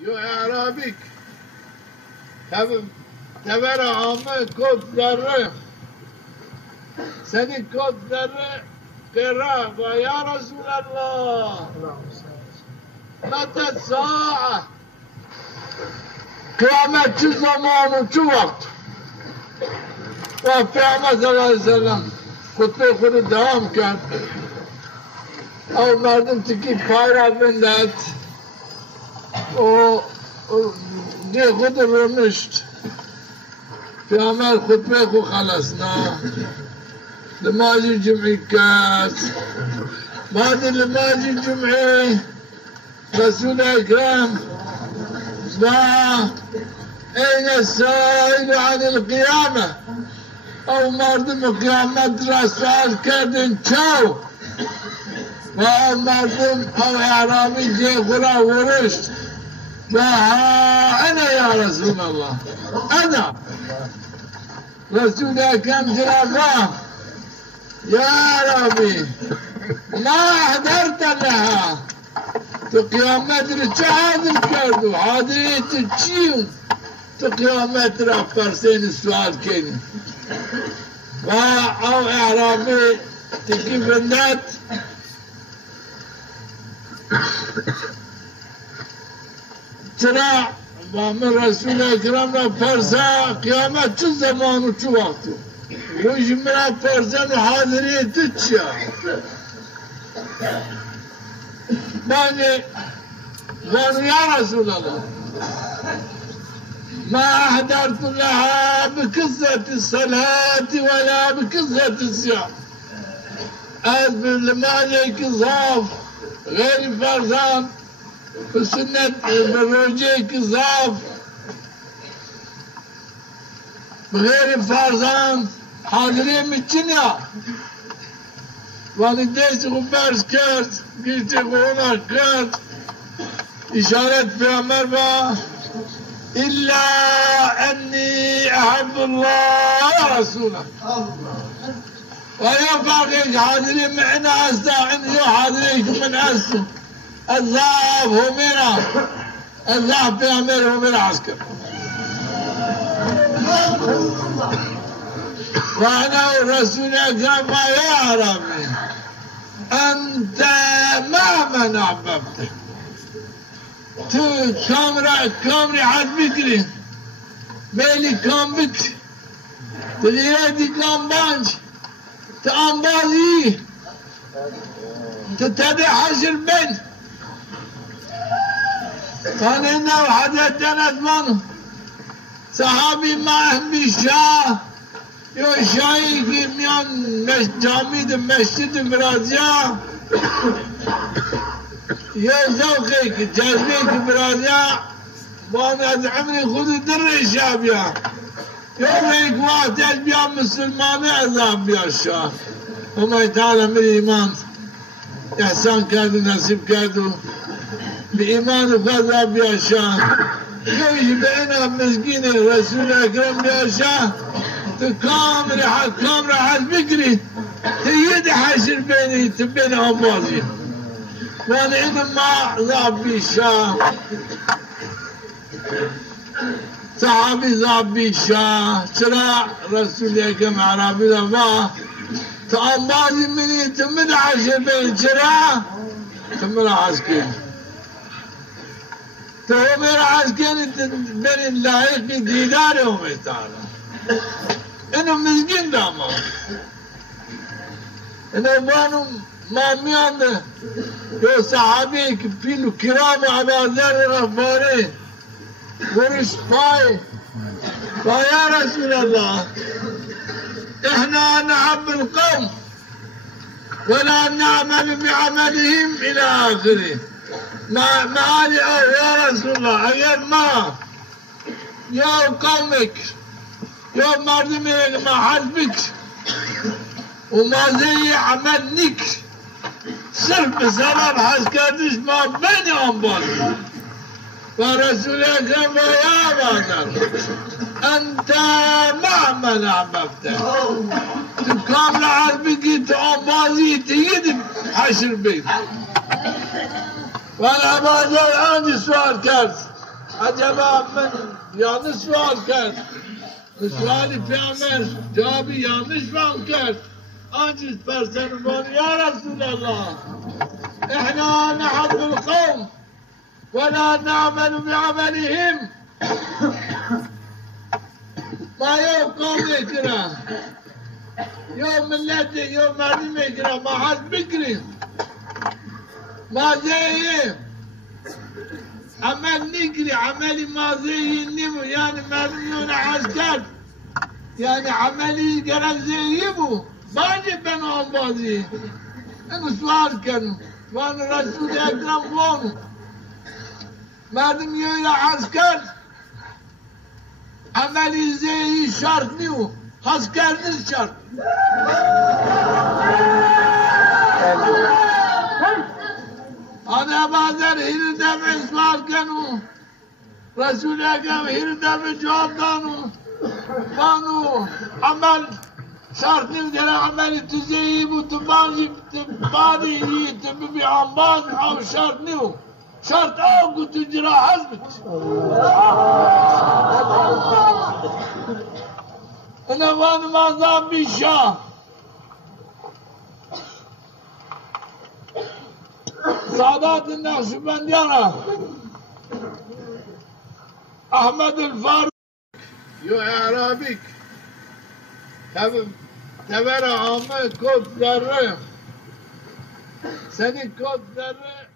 يو اعرابيك تبر عامه كود ذره سني كود ذره قرا ويا رسول الله متى الساعة قيامت شو زمان وشو وقت وفي عمر صلى الله عليه وسلم خطبه خود دوام كان او مردم تکی پایرا بندد و دی خود رمشت پیامبر خطبه خود خلصنا نماز جمعی کرد بعد نماز جمعی رسول اکرم أين السائل عن القيامة أو مردم قيامت را سؤال کردن چاو و مردم او اعرابی جه خورا ورشت و أنا يا رسول الله أنا رسول اکرم جرابا يا ربي ما حضرت لها تو قیامت را چه حاضر کردو حاضریت چیون تو قیامت را پرسین سوال کنی و او اعرابی تکی بندت چرا با من رسول اکرم را پرسا قیامت چه زمان و چه وقتو روش مرا پرسن حاضریت چیه قالوا يا رسول الله ما أحضرت لها بكثرة الصلاة ولا بكثرة الصيام لما عليك ضعف غير فرزان في السنة بروجيك ضعف بغير فرزان حاضرين من الدنيا والديش غبارش كرد قلت غونا كرد إشارة في أمر إلا أني أحب الله ورسوله ويفرق حاضرين معنا أستاعن حاضرين من أسو الذهب هو منا الذهب في أمر هو من عسكر وأنا ورسول أكرم يا ربي أنت ما من أحببته تو كامري حد بكري ميلي كام بكري تغيرتي كام بانش تأمبازي تتدي حشر بين كان إنه حدثنا أثمانه صحابي معهم بالشاه يو شاهي كيميان جامد مسجد برازيا يا زوجك جازمك برازيا وانا ادعمني خذ در الشابيا يومك وقت بيا مسلمان عذاب بيا الشاه وما تعالى من الايمان احسان كادو نصيب كادو بايمان وفضل بيا الشاه يوجي بينا مسكين رسول اكرم بيا الشاه كامرة حد بكري هي حشر بيني تبين أموالي وانا عندما ذهب بي الشاه صحابي ذهب بي الشاه شرع رسول يكم عربي لما تأمالي مني تمن حشر بين شرع تمن عسكين تمن عسكين بين اللائق ديدارهم تعالى إنه مسكين داما إنه بانو ماميان يو صحابي كفيلو كرام على ذر غفاري ورش فاي فيا رسول الله إحنا نحب القوم ولا نعمل بعملهم إلى آخره ما يا رسول الله أيام ما يا قومك يوم مردمي ما حسبك وما زي عملنك صرف بسبب حسكاتش ما بين أنبال فرسول أكرم يا بادر أنت مع من أحببته تكامل حسبك تأنبازي تيجي حشر بيت وانا بادر عندي سؤال كارث عجبا من yanlış sual کرد سوالی پیامبر جوابی yanlış فهم کرد آنجز فرسنبان يا رسول الله احنا نحب القوم ولا نعمل بعملهم ما يوم قوم يكره يوم ملتي يوم مردم يكره ما حد بكري ما زي عمل نجري عملي ما زي النمو يعني ممنون عسكر يعني عملي جرى زيبو ما جبنا بازي انا سؤال كانوا وانا رسول اكرم فونو مردم يولا عسكر عملي زي شرط نيو عسكر نس شرط أنا بعدين هيردا بسؤال كانوا رسول أكرم هيردا بجواب كانوا عمل شرط ندير عمل تزيب وتباني تباني تبي عمباز أو شرط نيو شرط أو قلت تجرى حزبك أنا وانا ما ذاب بالشاه سادات النقشبنديانة أحمد الفاروق يو إعرابيك تبرع عامل كود ذرة سنة كود ذرة